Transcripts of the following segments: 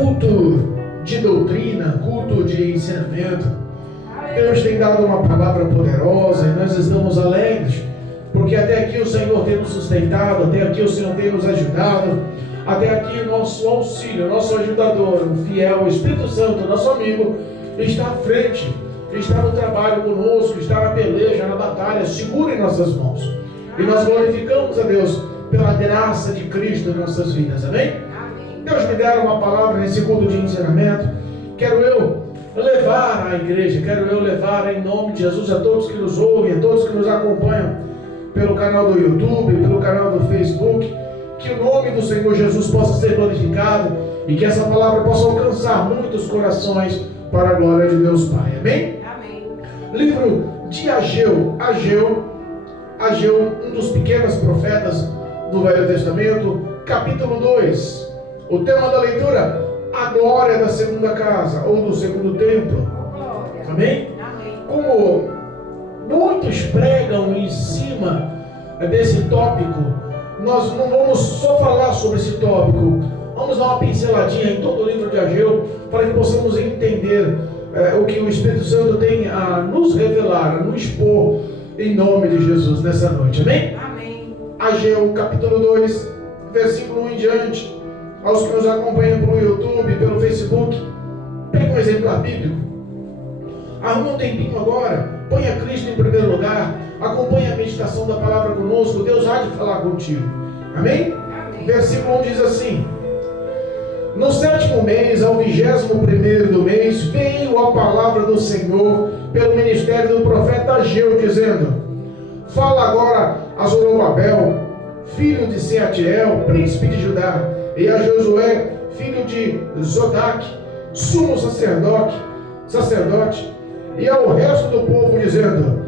culto de doutrina, culto de ensinamento. Deus tem dado uma palavra poderosa e nós estamos alegres, porque até aqui o Senhor tem nos sustentado, até aqui o Senhor tem nos ajudado, até aqui o nosso auxílio, nosso ajudador, o fiel, o Espírito Santo, nosso amigo, está à frente, está no trabalho conosco, está na peleja, na batalha, segura em nossas mãos. E nós glorificamos a Deus pela graça de Cristo em nossas vidas, amém? Deus me dera uma palavra nesse culto de ensinamento. Quero eu levar à igreja, quero eu levar em nome de Jesus a todos que nos ouvem, a todos que nos acompanham pelo canal do YouTube, pelo canal do Facebook, que o nome do Senhor Jesus possa ser glorificado e que essa palavra possa alcançar muitos corações para a glória de Deus Pai, amém? Amém. Livro de Ageu, um dos pequenos profetas do Velho Testamento, capítulo 2. O tema da leitura: a glória da segunda casa, ou do segundo templo. Amém? Amém. Como muitos pregam em cima desse tópico, nós não vamos só falar sobre esse tópico, vamos dar uma pinceladinha em todo o livro de Ageu, para que possamos entender o que o Espírito Santo tem a nos revelar, a nos expor, em nome de Jesus, nessa noite, amém? Amém. Ageu, capítulo 2, versículo 1 em diante. Aos que nos acompanham pelo YouTube, pelo Facebook, pega um exemplar bíblico, arruma um tempinho agora, ponha Cristo em primeiro lugar, acompanhe a meditação da palavra conosco, Deus há de falar contigo, amém? Amém. Versículo 1 diz assim: no 7º mês, ao 21º do mês, veio a palavra do Senhor pelo ministério do profeta Ageu, dizendo: fala agora a Zorobabel, filho de Sealtiel, príncipe de Judá, e a Josué, filho de Zodac, sumo sacerdote, e ao resto do povo, dizendo: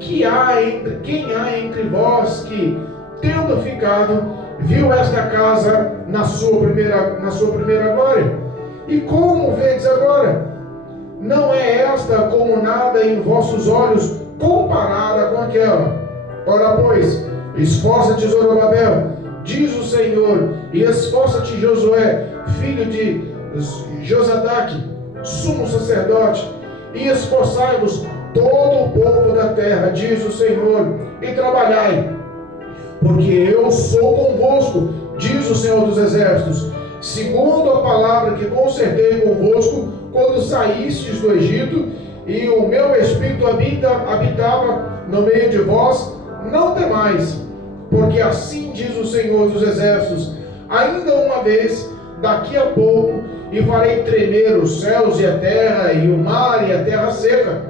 quem há entre vós que, tendo ficado, viu esta casa na sua primeira glória? E como vedes agora? Não é esta como nada em vossos olhos comparada com aquela? Ora, pois, esforça-te, Zorobabel, diz o Senhor, e esforça-te, Josué, filho de Josadac, sumo sacerdote, e esforçai-vos todo o povo da terra, diz o Senhor, e trabalhai, porque eu sou convosco, diz o Senhor dos Exércitos, segundo a palavra que concertei convosco quando saístes do Egito, e o meu Espírito habitava no meio de vós. Não temais, porque assim diz o Senhor dos Exércitos: ainda uma vez, daqui a pouco, e farei tremer os céus e a terra, e o mar e a terra seca,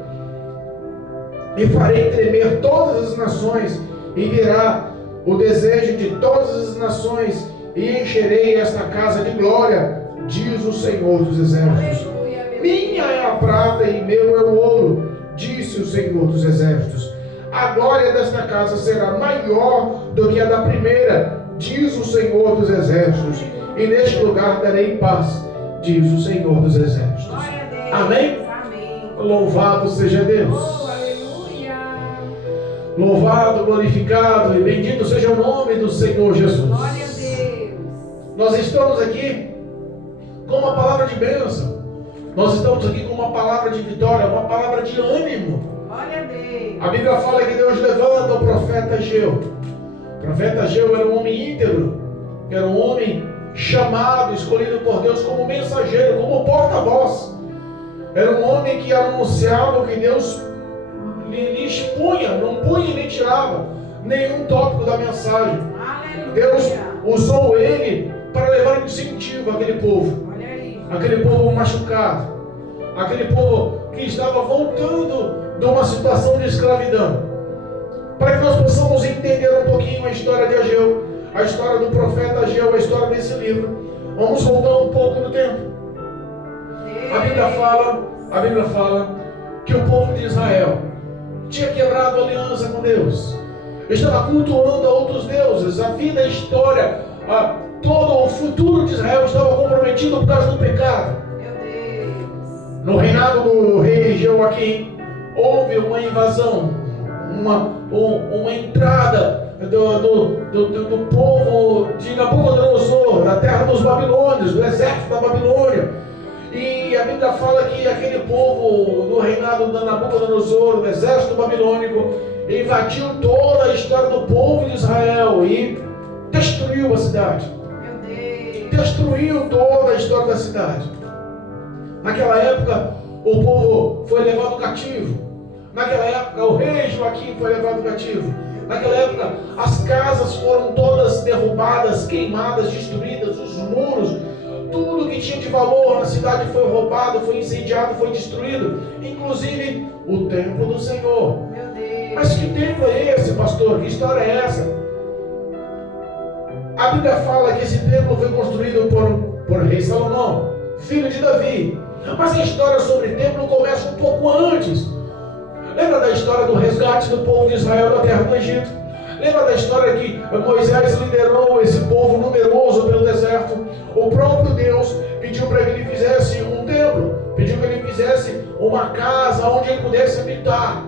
e farei tremer todas as nações, e virá o desejo de todas as nações, e encherei esta casa de glória, diz o Senhor dos Exércitos. Minha é a prata e meu é o ouro, disse o Senhor dos Exércitos. A glória desta casa será maior do que a da primeira, diz o Senhor dos Exércitos. E neste lugar darei paz, diz o Senhor dos Exércitos. Amém? Amém. Louvado seja Deus. Oh, aleluia. Louvado, glorificado e bendito seja o nome do Senhor Jesus. Glória a Deus. Nós estamos aqui com uma palavra de bênção. Nós estamos aqui com uma palavra de vitória, uma palavra de ânimo. Glória a Deus. A Bíblia fala que Deus levanta o profeta Ageu. O profeta Ageu era um homem íntegro, era um homem chamado, escolhido por Deus como mensageiro, como porta-voz. Era um homem que anunciava o que Deus lhe expunha, não punha nem tirava nenhum tópico da mensagem. Aleluia. Deus usou ele para levar incentivo àquele povo. Olha aí. Aquele povo machucado, aquele povo que estava voltando de uma situação de escravidão, para que nós possamos entender um pouquinho a história de Ageu, a história do profeta Ageu, a história desse livro. Vamos voltar um pouco no tempo. A Bíblia fala que o povo de Israel tinha quebrado a aliança com Deus, estava cultuando a outros deuses. A vida, a história, todo o futuro de Israel estava comprometido por causa do pecado. Meu Deus. No reinado do rei Jeoaquim, houve uma invasão, uma entrada do povo de Nabucodonosor, da terra dos babilônios, do exército da Babilônia. E a Bíblia fala que aquele povo do reinado de Nabucodonosor, do exército babilônico, invadiu toda a história do povo de Israel e destruiu a cidade. Destruiu toda a história da cidade. Naquela época, o povo foi levado cativo. Naquela época, o rei Joaquim foi levado cativo. Naquela época, as casas foram todas derrubadas, queimadas, destruídas, os muros, tudo que tinha de valor na cidade foi roubado, foi incendiado, foi destruído, inclusive o templo do Senhor. Mas que templo é esse, pastor? Que história é essa? A Bíblia fala que esse templo foi construído por rei Salomão, filho de Davi. Mas a história sobre templo começa um pouco antes. Lembra da história do resgate do povo de Israel da terra do Egito? Lembra da história que Moisés liderou esse povo numeroso pelo deserto? O próprio Deus pediu para que ele fizesse um templo, pediu que ele fizesse uma casa onde ele pudesse habitar.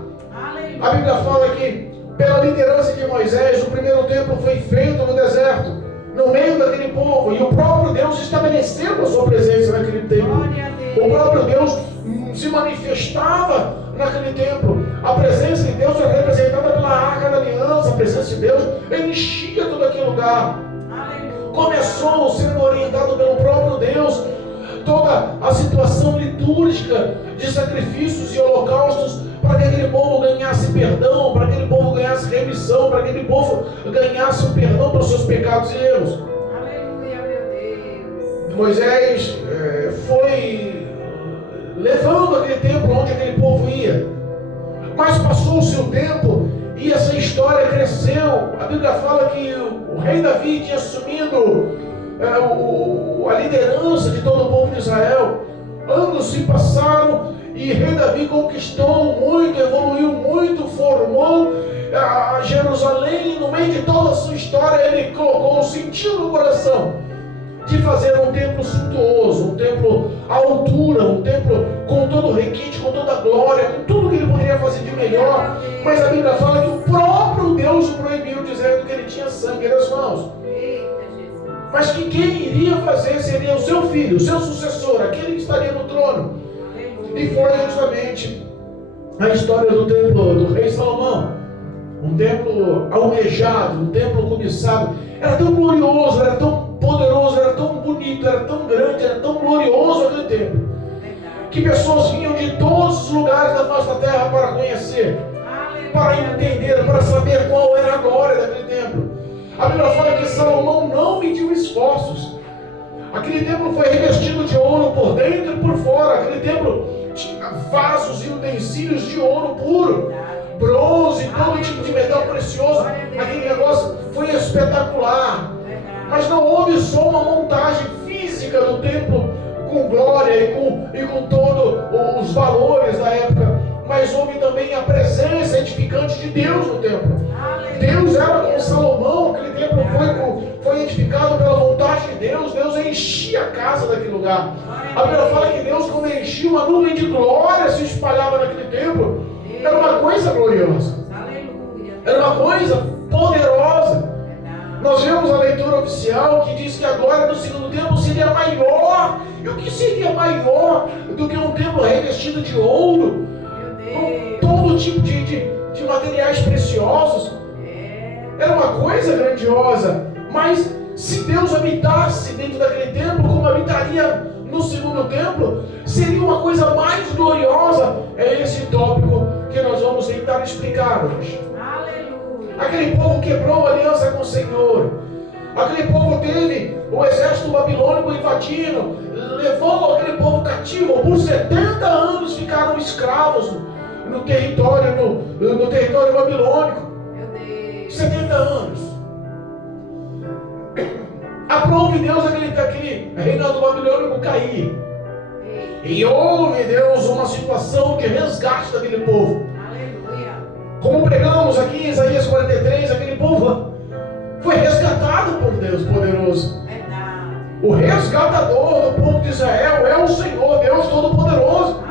A Bíblia fala que, pela liderança de Moisés, o primeiro templo foi feito no deserto, no meio daquele povo, e o próprio Deus estabeleceu a sua presença naquele templo. O próprio Deus se manifestava naquele templo. A presença de Deus era representada pela Arca da Aliança. A presença de Deus enchia todo aquele lugar. Começou sendo orientado pelo próprio Deus toda a situação litúrgica de sacrifícios e holocaustos, para que aquele povo ganhasse perdão, para que aquele povo ganhasse remissão, para que aquele povo ganhasse o perdão pelos seus pecados e erros. Aleluia, meu Deus. Moisés foi levando aquele templo onde aquele povo ia. Mas passou-se o tempo e essa história cresceu. A Bíblia fala que o rei Davi tinha assumido a liderança de todo o povo de Israel. Anos se passaram e rei Davi conquistou muito, evoluiu muito, formou a Jerusalém. No meio de toda a sua história, ele colocou, sentiu no coração de fazer um templo suntuoso, um templo à altura, um templo com todo o requinte, com toda a glória, com tudo que ele poderia fazer de melhor. Mas a Bíblia fala que o próprio Deus o proibiu, dizendo que ele tinha sangue nas mãos. Mas que quem iria fazer seria o seu filho, o seu sucessor, aquele que estaria no trono. E foi justamente a história do templo do rei Salomão. Um templo almejado, um templo cobiçado. Era tão glorioso, era tão poderoso, era tão bonito, era tão grande, era tão glorioso aquele templo, que pessoas vinham de todos os lugares da face da terra para conhecer, para entender, para saber qual era a glória daquele templo. A Bíblia fala que Salomão não mediu esforços. Aquele templo foi revestido de ouro por dentro e por fora. Aquele templo tinha vasos e utensílios de ouro puro, bronze, todo tipo de metal precioso. Aquele negócio foi espetacular. Mas não houve só uma montagem física do templo com glória e com todos os valores da época, mas houve também a presença edificante de Deus no templo. Deus era com Salomão. Aquele templo foi edificado pela vontade de Deus. Deus enchia a casa daquele lugar. A Bíblia fala que Deus, quando enchia, uma nuvem de glória se espalhava naquele templo. Era uma coisa gloriosa, era uma coisa poderosa. Nós vemos a leitura oficial que diz que a glória do segundo templo seria maior. E o que seria maior do que um templo revestido de ouro, com todo tipo de materiais preciosos? Era uma coisa grandiosa. Mas se Deus habitasse dentro daquele templo, como habitaria no segundo templo, seria uma coisa mais gloriosa. É esse tópico que nós vamos tentar explicar hoje. Aquele povo quebrou a aliança com o Senhor. Aquele povo teve o exército babilônico invadindo, levou aquele povo cativo. Por 70 anos ficaram escravos no território babilônico. 70 anos. Aprove Deus aquele reinado babilônico cair. E houve Deus uma situação de resgate daquele povo. Como pregamos aqui em Isaías 43, aquele povo foi resgatado por Deus poderoso. O resgatador do povo de Israel é o Senhor, Deus Todo-Poderoso.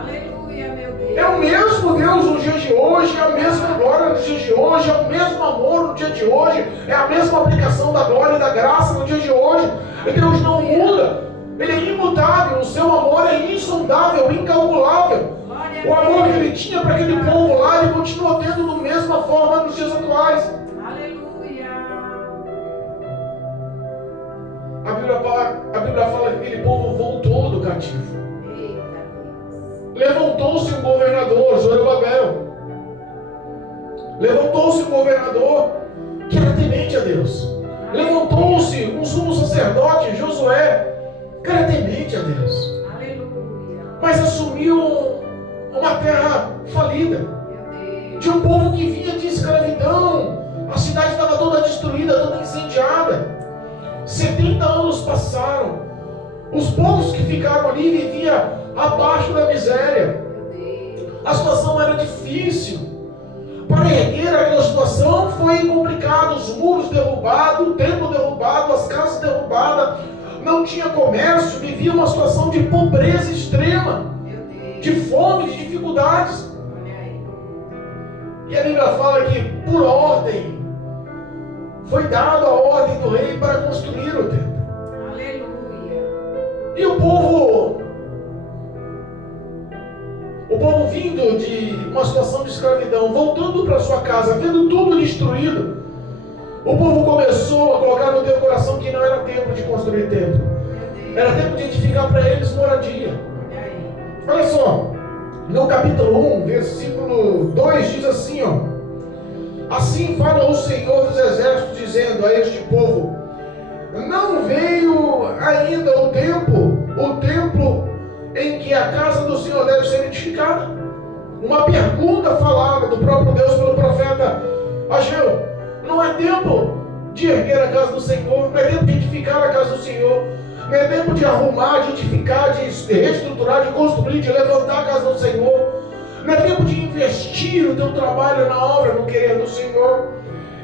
É o mesmo Deus ungido dia de hoje, é a mesma glória no dia de hoje, é o mesmo amor no dia de hoje, é a mesma aplicação da glória e da graça no dia de hoje. E Deus não muda, Ele é imutável, o seu amor é insondável, incalculável. O amor que Ele tinha para aquele povo lá, Ele continua tendo da mesma forma nos dias atuais. Aleluia. A Bíblia fala que aquele povo voltou do cativo. Levantou-se um governador, Zorobabel. Levantou-se um governador que era temente a Deus. Levantou-se um sumo sacerdote, Josué, que era temente a Deus. Aleluia. Mas assumiu uma terra falida, de um povo que vinha de escravidão. A cidade estava toda destruída, toda incendiada. 70 anos passaram. Os povos que ficaram ali viviam abaixo da miséria. A situação era difícil. Para erguer aquela situação foi complicado. Os muros derrubados, o templo derrubado, as casas derrubadas. Não tinha comércio, vivia uma situação de pobreza extrema, de fome, de dificuldades. E a Bíblia fala que por ordem foi dada a ordem do rei para construir o templo. Aleluia. E o povo vindo de uma situação de escravidão, voltando para sua casa, vendo tudo destruído, o povo começou a colocar no teu coração que não era tempo de construir templo, era tempo de edificar para eles moradia. Olha só, no capítulo 1, versículo 2 diz assim, ó: assim fala o Senhor dos Exércitos, dizendo a este povo: não veio ainda o tempo em que a casa do Senhor deve ser edificada. Uma pergunta falada do próprio Deus pelo profeta Ageu: não é tempo de erguer a casa do Senhor, não é tempo de edificar a casa do Senhor, não é tempo de arrumar, de edificar, de reestruturar, de construir, de levantar a casa do Senhor. Não é tempo de investir o teu trabalho na obra, no querer do Senhor.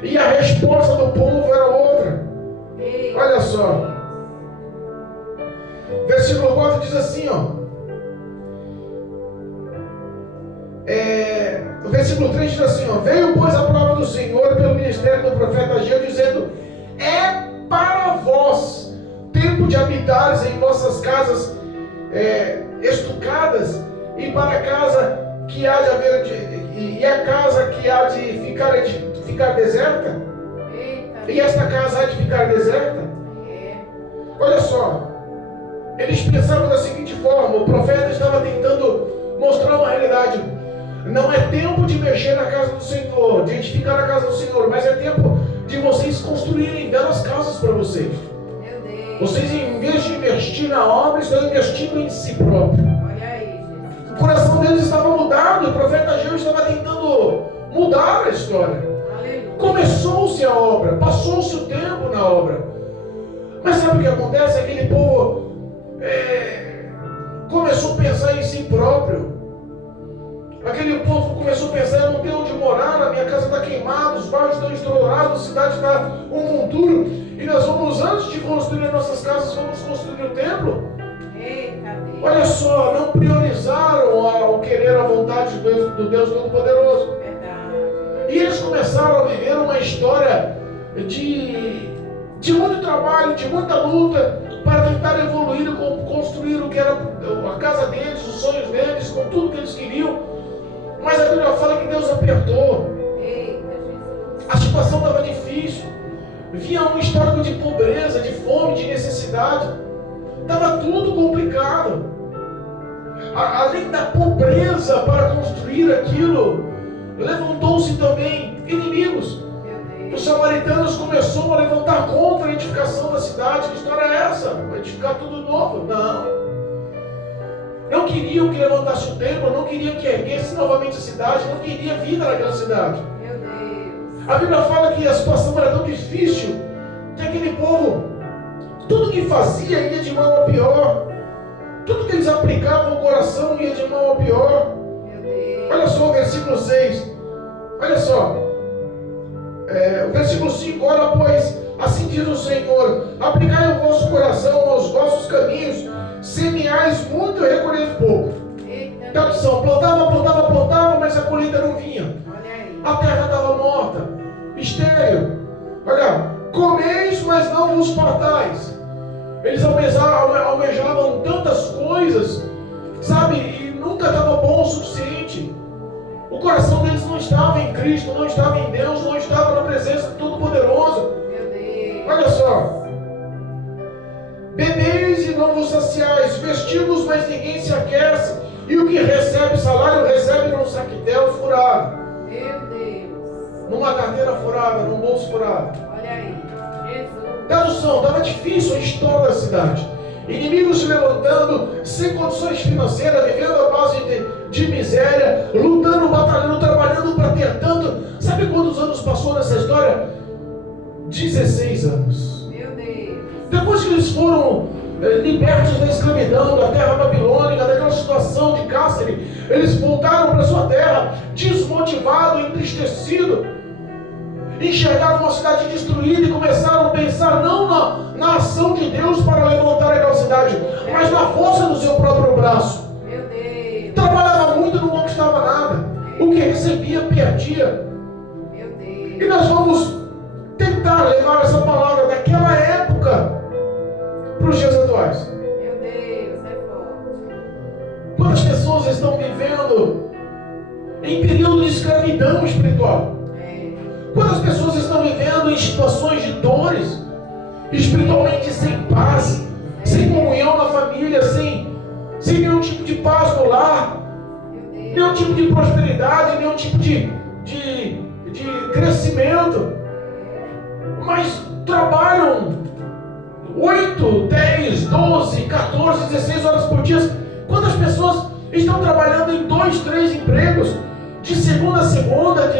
E a resposta do povo era outra. Olha só. Versículo 4 diz assim, ó. O versículo 3 diz assim, ó: veio, pois, a palavra do Senhor pelo ministério do profeta Ageu, dizendo: é para vós tempo de habitares em vossas casas estucadas, e para a casa que há de haver e a casa que há de ficar deserta. E esta casa há de ficar deserta. Olha só, eles pensavam da seguinte forma: o profeta estava tentando mostrar uma realidade. Não é tempo de mexer na casa do Senhor, de edificar a casa do Senhor, mas é tempo de vocês construírem belas casas para vocês. Vocês, em vez de investir na obra, estão investindo em si próprio. O coração deles estava mudado, o profeta Ageu estava tentando mudar a história. Começou-se a obra, passou-se o tempo na obra. Mas sabe o que acontece? Aquele povo começou a pensar em si próprio. Aquele povo começou a pensar: eu não tenho onde morar, a minha casa está queimada, os bairros estão estourados, a cidade está um monturo, e nós vamos, antes de construir as nossas casas, vamos construir o templo. Olha só, não priorizaram o querer, a vontade do Deus Todo-Poderoso. E eles começaram a viver uma história de muito trabalho, de muita luta, para tentar evoluir e construir o que era a casa deles, os sonhos deles, com tudo que eles queriam. Mas a Bíblia fala que Deus apertou. A situação estava difícil. Vinha um histórico de pobreza, de fome, de necessidade. Estava tudo complicado. Além da pobreza para construir aquilo, levantou-se também inimigos. Os samaritanos começaram a levantar contra a edificação da cidade. Que história é essa? Vai edificar tudo novo? Não. Não queriam que levantasse o templo, não queriam que erguesse novamente a cidade, não queria vida naquela cidade. Meu Deus. A Bíblia fala que a situação era tão difícil que aquele povo, tudo que fazia ia de mal a pior. Tudo que eles aplicavam no coração ia de mal a pior. Meu Deus. Olha só o versículo 6. Olha só. O versículo 5. Ora, pois, assim diz o Senhor: aplicai o vosso coração aos vossos caminhos, semeais muito e recolheis pouco. Que opção? Plantava, mas a colheita não vinha. Eles almejavam tantas coisas, sabe? E nunca estava bom o suficiente. O coração deles não estava em Cristo, não estava em Deus, não estava na presença do Todo-Poderoso. Olha só. Bebeis e não vos saciais, vestimos, mas ninguém se aquece. E o que recebe salário, recebe num saquetel furado. Meu Deus. Numa carteira furada, num bolso furado. Olha aí. Jesus. Tradução, estava difícil a história da cidade. Inimigos se levantando, sem condições financeiras, vivendo à base de miséria, lutando, batalhando, trabalhando para ter tanto. Sabe quantos anos passou nessa história? 16 anos. Meu Deus. Depois que eles foram libertos da escravidão, da terra babilônica, daquela situação de cárcere, eles voltaram para sua terra, desmotivados, entristecidos, enxergaram uma cidade destruída e começaram a pensar não na ação de Deus para levantar aquela cidade, mas na força do seu próprio braço. Meu Deus. Trabalhava muito e não conquistava nada. O que recebia, perdia. Meu Deus. E nós vamos tentar levar essa palavra daquela época para os dias atuais. Meu Deus, é forte. Quantas pessoas estão vivendo em período de escravidão espiritual? Quantas pessoas estão vivendo em situações de dores, espiritualmente sem paz, sem comunhão na família, sem nenhum tipo de paz no lar, nenhum tipo de prosperidade, nenhum tipo de crescimento, mas trabalham 8, 10, 12, 14, 16 horas por dia. Quantas pessoas estão trabalhando em 2, 3 empregos, de segunda a segunda,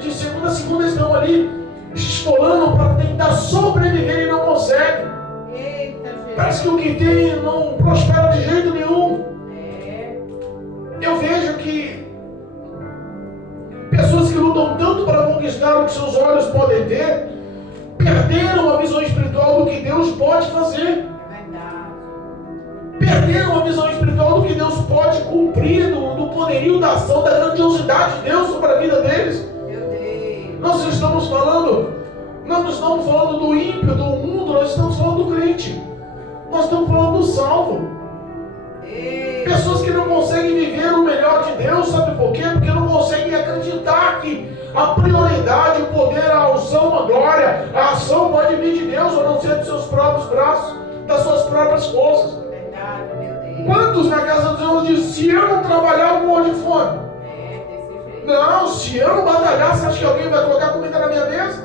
de segunda a segunda estão ali esfolando para tentar sobreviver e não conseguem. Eita, Jesus. Parece que o que tem não prospera de jeito nenhum. Eu vejo que pessoas que lutam tanto para conquistar o que seus olhos podem ver, perderam a visão espiritual do que Deus pode fazer. Perderam a visão espiritual do que Deus pode cumprir, do poderio da ação, da grandiosidade de Deus sobre a vida deles. Nós não estamos falando do ímpio, do mundo, nós estamos falando do crente. Nós estamos falando do salvo. Pessoas que não conseguem viver o melhor de Deus, sabe por quê? Porque não conseguem acreditar que a prioridade, o poder, a unção, a glória, a ação pode vir de Deus, ou não ser dos seus próprios braços, das suas próprias forças. Quantos na casa de Deus dizem, se eu não trabalhar, eu morro de fome? Não, se eu não batalhar, você acha que alguém vai colocar comida na minha mesa?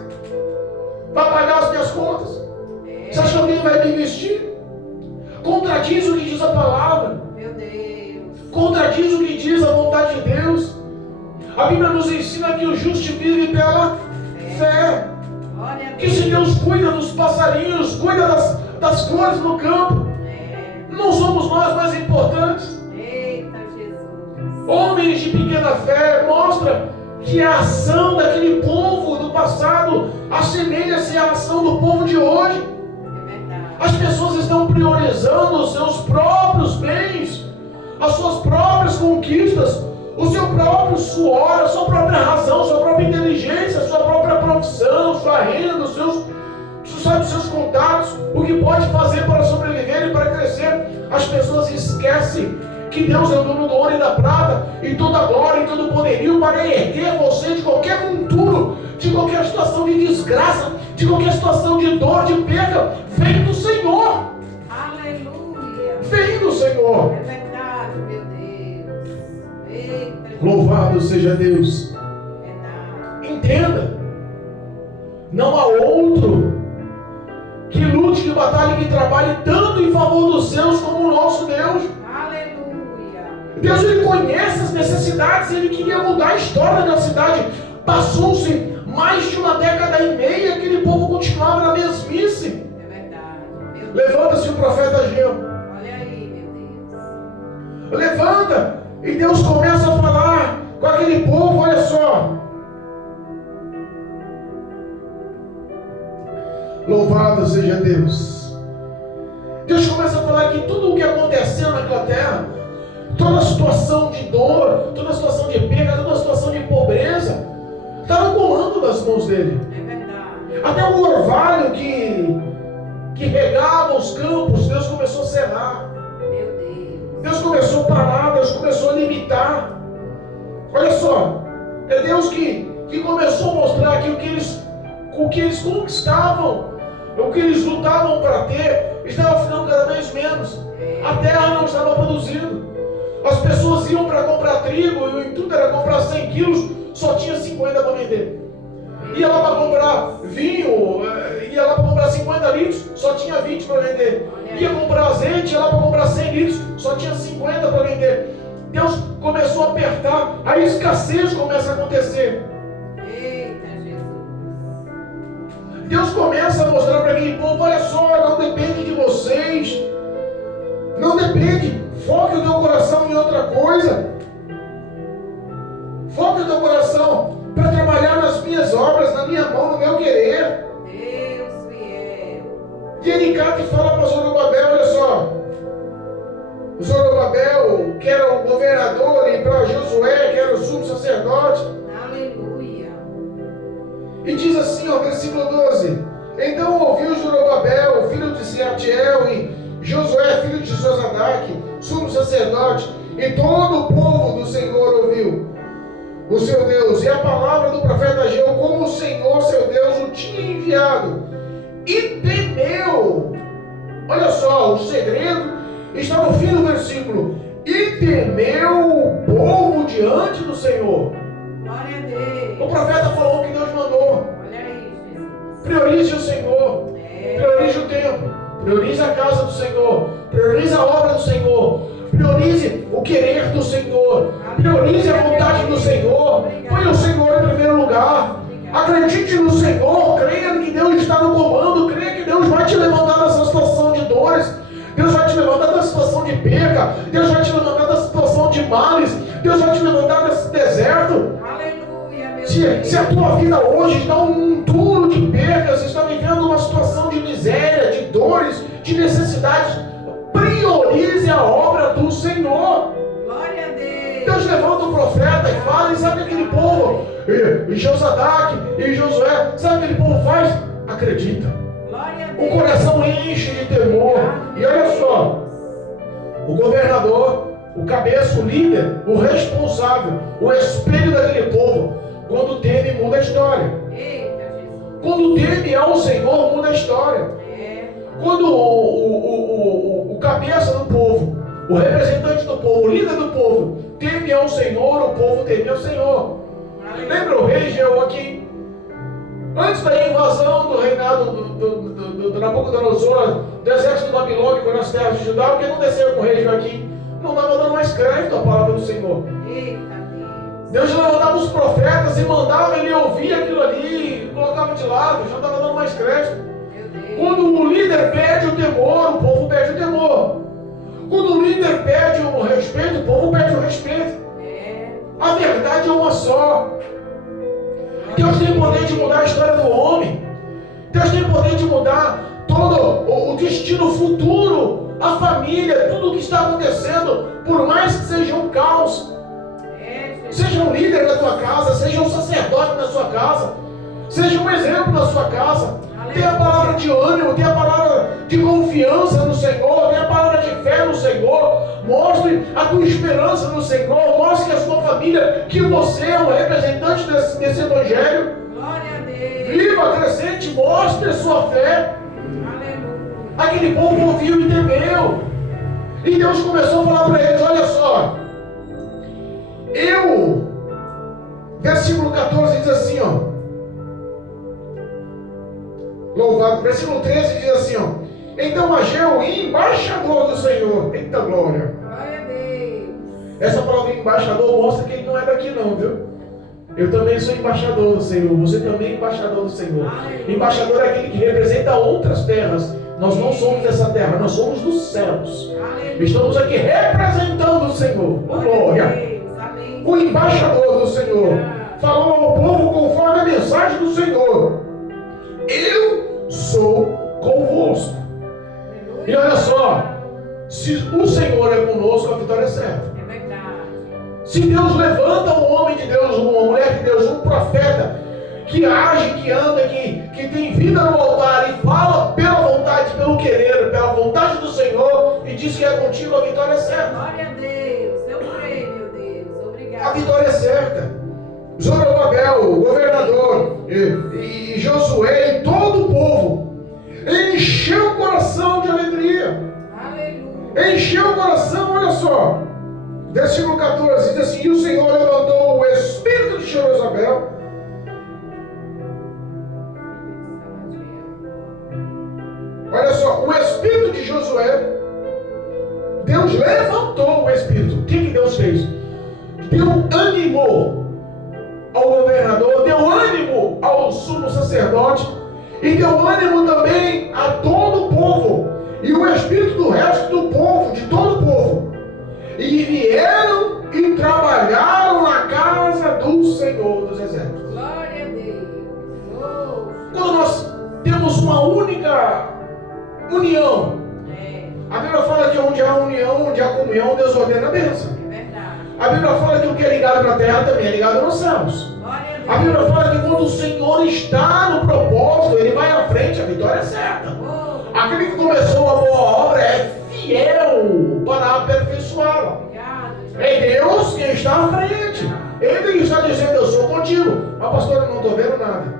Vai pagar as minhas contas? Você acha que alguém vai me investir? Contradiz o que diz a palavra. Meu Deus. Contradiz o que diz a vontade de Deus. A Bíblia nos ensina que o justo vive pela fé. Que se Deus cuida dos passarinhos, cuida das flores no campo, não somos nós mais importantes? Eita, Jesus. Homens de pequena fé, mostra que a ação daquele povo do passado assemelha-se à ação do povo de hoje. As pessoas estão priorizando os seus próprios bens, as suas próprias conquistas, o seu próprio suor, a sua própria razão, a sua própria inteligência, a sua própria profissão, sua renda, os seus contatos, o que pode fazer para sobreviver e para crescer. As pessoas esquecem que Deus é o dono do ouro e da prata, e toda a glória e todo o poderio para erguer você de qualquer monturo, de qualquer situação de desgraça, de qualquer situação de dor, de perda. Vem do Senhor. Aleluia. Vem do Senhor. É verdade, meu Deus. Eita, Jesus. Louvado seja Deus. Verdade. Entenda, não há outro que lute, que batalhe, que trabalhe tanto em favor dos seus como o nosso Deus. Aleluia. Deus, Ele conhece as necessidades, Ele queria mudar a história da cidade. Passou-se mais de uma década e meia, aquele povo continuava na mesmice. É verdade. Meu Deus. Levanta-se o profeta Ageu. Olha aí, meu Deus. Levanta, e Deus começa a falar com aquele povo, olha só. Louvado seja Deus. Deus começa a falar que tudo o que aconteceu naquela terra, toda a situação de dor, toda a situação de perda, toda a situação de pobreza, está no comando das mãos dele. É verdade. Até o orvalho que que regava os campos, Deus começou a cerrar. Meu Deus. Deus começou a parar, Deus começou a limitar. Olha só, é Deus que começou a mostrar que o que eles conquistavam, o que eles lutavam para ter, estava ficando cada vez menos. A terra não estava produzindo. As pessoas iam para comprar trigo, e o intuito era comprar 100 quilos, só tinha 50 para vender. Ia lá para comprar vinho, ia lá para comprar 50 litros, só tinha 20 para vender. Ia comprar azeite, ia lá para comprar 100 litros, só tinha 50 para vender. Deus começou a apertar, a escassez começa a acontecer. Eita, Jesus. Deus começa a mostrar para aquele povo: olha só, não depende de vocês. Não depende. Foque o teu coração em outra coisa. Foque o teu coração para trabalhar nas minhas obras, na minha mão, no meu querer. Deus fiel. E ele cata e fala para Zorobabel: olha só, Zorobabel, que era o governador, e para Josué, que era o sumo sacerdote. Aleluia. E diz assim, ó, versículo 12: então ouviu Zorobabel, filho de Sealtiel, e Josué, filho de Josadaque, sumo sacerdote, e todo o povo do Senhor ouviu o seu Deus, e a palavra do profeta Ageu, como o Senhor, seu Deus, o tinha enviado, e temeu. Olha só, o segredo está no fim do versículo: e temeu o povo diante do Senhor. Glória a Deus. O profeta falou o que Deus mandou. Olha aí, Jesus. Priorize o Senhor, priorize o tempo, priorize a casa do Senhor, priorize a obra do Senhor, priorize o querer do Senhor, priorize a vontade do Senhor. Põe o Senhor em primeiro lugar. Acredite no Senhor, creia que Deus está no comando, creia que Deus vai te levantar dessa situação de dores, Deus vai te levantar da situação de perca, Deus vai te levantar da situação de males, Deus vai te levantar desse deserto. Aleluia, meu Deus. Se a tua vida hoje está um duro de percas, está vivendo uma situação de miséria, de dores, de necessidades, priorize a obra do Senhor. Glória a Deus. Deus levanta o profeta e fala, e sabe aquele povo, e Josadaque e Josué, sabe aquele povo faz? Acredita. Glória a O Deus. coração enche de temor. E olha só, o governador, o cabeça, o líder, o responsável, o espelho daquele povo, quando teme, muda a história. Eita, Jesus. Quando teme ao Senhor, muda a história. Quando o cabeça do povo, o representante do povo, o líder do povo, teme ao Senhor, o povo teme ao Senhor. Lembra o rei Jeoaquim? Antes da invasão do reinado do Nabucodonosor, do exército babilônico nas terras de Judá, o que aconteceu com o rei Joaquim? Não estava dando mais crédito à palavra do Senhor. Eita, Deus levantava os profetas e mandava ele ouvir aquilo ali, e colocava de lado, já não estava dando mais crédito. meu Deus. Quando o líder perde o temor, o povo perde o temor. Quando o líder perde o respeito, o povo perde o respeito. A verdade é uma só. Deus tem poder de mudar a história do homem. Deus tem poder de mudar todo o destino futuro, a família, tudo o que está acontecendo, por mais que seja um caos. Seja um líder da tua casa, seja um sacerdote na sua casa, seja um exemplo na sua casa. Tenha a palavra de ânimo, tenha a palavra de confiança no Senhor, tenha a palavra de fé no Senhor. Mostre a tua esperança no Senhor, mostre a sua família que você é um representante desse Evangelho. Glória a Deus. Viva, acrescente, mostre a sua fé. Aleluia. Aquele povo ouviu e temeu. E Deus começou a falar para eles: olha só, versículo 14 diz assim, ó. Louvado. Versículo 13 diz assim, ó. Então Ageu, embaixador do Senhor. Eita glória. Glória a Deus. Essa palavra embaixador mostra que ele não é daqui não, viu? Eu também sou embaixador do Senhor. Você também é embaixador do Senhor. Aleluia. Embaixador é aquele que representa outras terras. Nós não somos dessa terra, nós somos dos céus. Aleluia. Estamos aqui representando o Senhor. Oh, glória. A Deus. Amém. O embaixador do Senhor falou ao povo conforme a mensagem do Senhor: eu sou convosco. E olha só, se o Senhor é conosco, a vitória é certa. É verdade. Se Deus levanta um homem de Deus, uma mulher de Deus, um profeta que age, que anda, que que tem vida no altar e fala pela vontade, pelo querer, pela vontade do Senhor e diz que é contigo, a vitória é certa. Glória a Deus. Eu creio, meu Deus. Obrigado. A vitória é certa. Zorobabel, o governador, e Josué e todo o povo encheu o coração de alegria. Aleluia. Encheu o coração, olha só. Versículo 14 diz assim: e o Senhor levantou o espírito de Zorobabel. Olha só, o espírito de Josué, Deus levantou o espírito. O que Deus fez? Deu ânimo ao governador, deu ânimo ao sumo sacerdote e deu ânimo também a todo o povo e o espírito do resto do povo, de todo o povo, e vieram e trabalharam na casa do Senhor dos Exércitos. Glória a Deus. Oh. Quando nós temos uma única união, a Bíblia fala que onde há união, onde há comunhão, Deus ordena a bênção. É verdade. A Bíblia fala que o que é ligado na terra também é ligado nos céus. Glória a Deus. A Bíblia fala que quando o Senhor está no propósito, Ele vai à frente, a vitória é certa. Oh. Aquele que começou a boa obra é fiel para aperfeiçoá-la. Obrigado. É Deus quem está à frente. Ele está dizendo: eu sou contigo. Mas pastor, eu não estou vendo nada.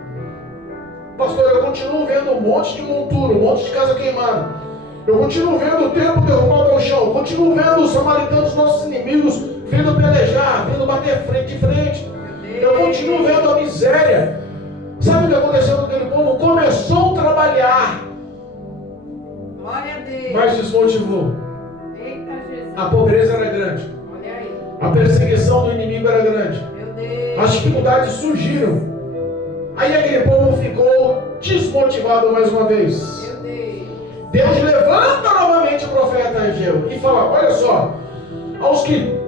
Pastor, eu continuo vendo um monte de montura, um monte de casa queimada. Eu continuo vendo o templo derrubado ao chão. Eu continuo vendo os samaritanos, nossos inimigos, vindo pelejar, vindo bater frente de frente. Eu continuo vendo a miséria. Sabe o que aconteceu com aquele povo? Começou a trabalhar, Glória a Deus. mas desmotivou. Eita Jesus. A pobreza era grande. Olha aí. A perseguição do inimigo era grande. Meu Deus. As dificuldades surgiram. Aí aquele povo ficou desmotivado mais uma vez. Meu Deus. Deus levanta novamente o profeta Ageu e fala: olha só, aos que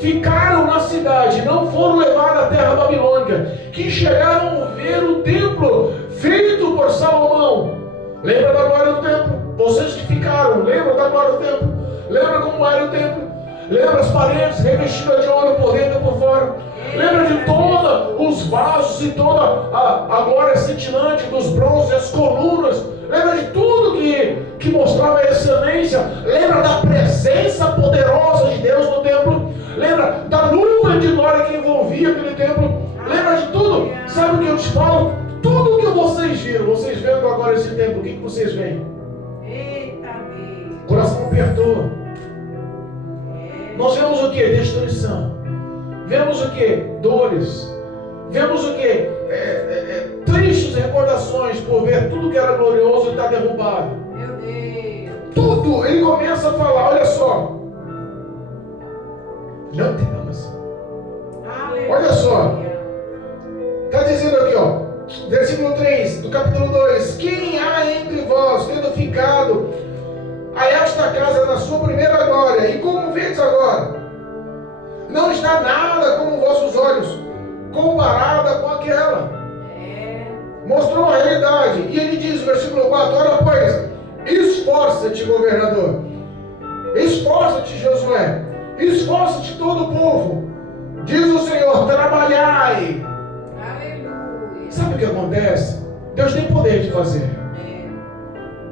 ficaram na cidade, não foram levados à terra babilônica, que chegaram a ver o templo feito por Salomão. Lembra da glória do templo? Vocês que ficaram, lembra da glória do templo? Lembra como era o templo? Lembra as paredes revestidas de ouro por dentro e por fora? Lembra de todos os vasos e toda a glória cintilante dos bronzes, as colunas? Lembra de tudo que mostrava a excelência? Lembra da presença poderosa de Deus no templo? Lembra da nuvem de glória que envolvia aquele templo? Lembra de tudo? Sabe o que eu te falo? Tudo que vocês viram, vocês vendo agora esse templo, o que vocês veem? Eita Deus. O coração apertou. Nós vemos o que? Destruição. Vemos o que? Dores. Vemos o que? Tristes recordações por ver tudo que era glorioso e está derrubado. Meu Deus. Tudo. Ele começa a falar, olha só. Não temas. Aleluia. Olha só. Está dizendo aqui, ó. Versículo 3 do capítulo 2. Quem há entre vós, tendo ficado a esta casa na sua primeira glória, e como vês agora, não está nada como vossos olhos, comparada com aquela. Mostrou a realidade. E ele diz, versículo 4, ora pois, esforça-te, governador, esforça-te, Josué, esforça-te todo o povo, diz o Senhor, trabalhai. Aleluia. Sabe o que acontece? Deus tem poder de fazer.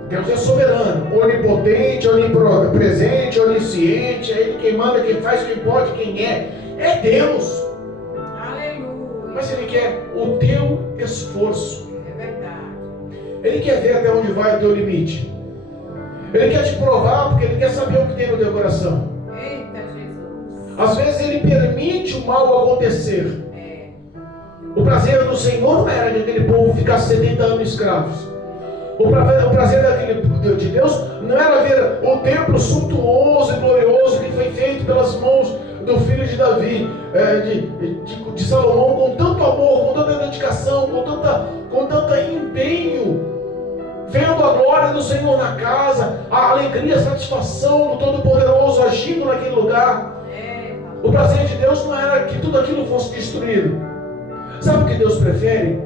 Deus é soberano, onipotente, onipresente, onisciente. É Ele quem manda, quem faz, quem pode, quem é. É Deus. Aleluia. Mas Ele quer o teu esforço. É verdade. Ele quer ver até onde vai o teu limite. Ele quer te provar, porque Ele quer saber o que tem no teu coração. Eita Jesus. Às vezes Ele permite o mal acontecer. O prazer do Senhor não era que aquele povo ficasse 70 anos escravos. O prazer de Deus não era ver o templo suntuoso e glorioso que foi feito pelas mãos do filho de Davi, de Salomão, com tanto amor, com tanta dedicação, com tanto empenho, vendo a glória do Senhor na casa, a alegria, a satisfação do Todo-Poderoso agindo naquele lugar. O prazer de Deus não era que tudo aquilo fosse destruído. Sabe o que Deus prefere?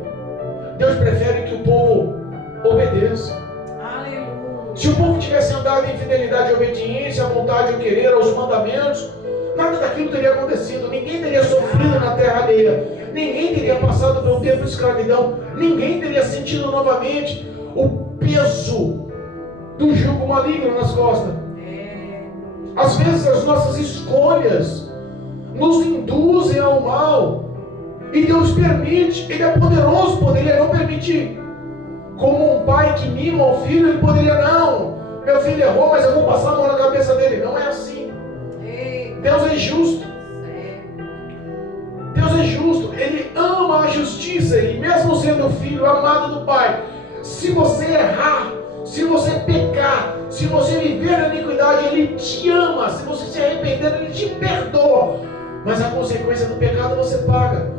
Deus prefere que o povo obedeça. Aleluia. Se o povo tivesse andado em fidelidade e obediência à vontade e ao querer, aos mandamentos, nada daquilo teria acontecido, ninguém teria sofrido na terra alheia. ninguém teria passado pelo tempo de escravidão, ninguém teria sentido novamente o peso do jugo maligno nas costas. Às vezes as nossas escolhas nos induzem ao mal, e Deus permite. Ele é poderoso, poderia não permitir. Como um pai que mima o filho, ele poderia: não, meu filho errou, mas eu vou passar a mão na cabeça dele. Não é assim. Deus é justo. Deus é justo. Ele ama a justiça. E mesmo sendo filho amado do pai, se você errar, se você pecar, se você viver na iniquidade, ele te ama. Se você se arrepender, ele te perdoa. Mas a consequência do pecado você paga.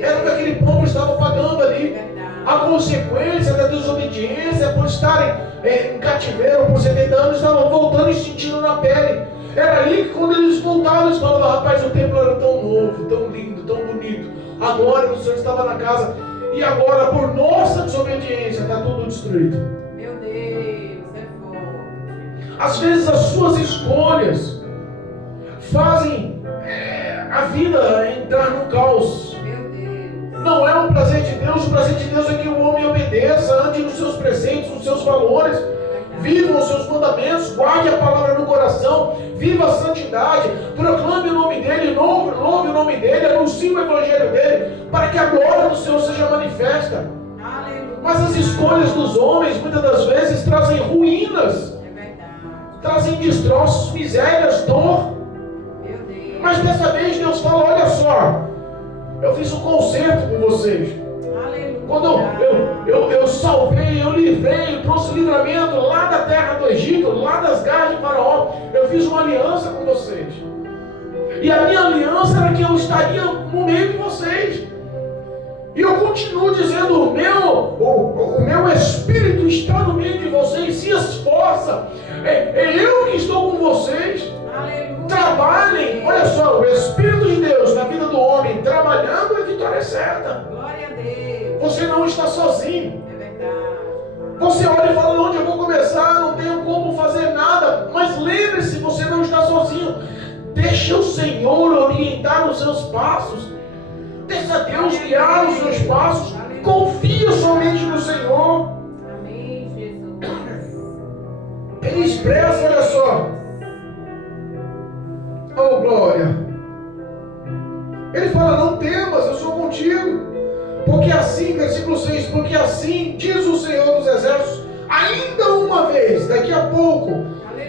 Era o que aquele povo estava pagando ali. A consequência da desobediência, por estarem em cativeiro por 70 anos, estavam voltando e sentindo na pele. Era ali que quando eles voltavam, eles falavam: rapaz, o templo era tão novo, tão lindo, tão bonito. Agora que o Senhor estava na casa, e agora por nossa desobediência está tudo destruído. Meu Deus, é forte. Às vezes as suas escolhas fazem a vida entrar no caos. Meu Deus. Não é um prazer de Deus. O prazer de Deus é que o homem obedeça, ande nos seus preceitos, nos seus valores, viva os seus mandamentos, guarde a palavra no coração, viva a santidade, proclame o nome dele, louve o nome dele, anuncie o evangelho dele, para que a glória do Senhor seja manifesta. Aleluia. Mas as escolhas dos homens, muitas das vezes, trazem ruínas, É verdade. trazem destroços, misérias, dor. Meu Deus. Mas dessa vez Deus fala: olha só, eu fiz um concerto com vocês. Aleluia. Quando eu salvei, eu livrei, eu trouxe livramento lá da terra do Egito, lá das garras de Faraó. Eu fiz uma aliança com vocês. E a minha aliança era que eu estaria no meio de vocês. E eu continuo dizendo: o meu espírito está no meio de vocês. Se esforça. É eu que estou com vocês. Aleluia. Trabalhem. Olha só, o Espírito de Deus na vida do homem trabalhando, a vitória é certa. Glória a Deus. Você não está sozinho. É verdade. Você olha e fala: onde eu vou começar? Não tenho como fazer nada. Mas lembre-se, você não está sozinho. Deixa o Senhor orientar os seus passos. Deixa Deus guiar os seus passos. Confia somente no Senhor. Amém, Jesus. Ele expressa, olha só. Oh, glória. Ele fala: não temas, eu sou contigo. Porque assim, versículo 6, porque assim diz o Senhor dos Exércitos: ainda uma vez, daqui a pouco,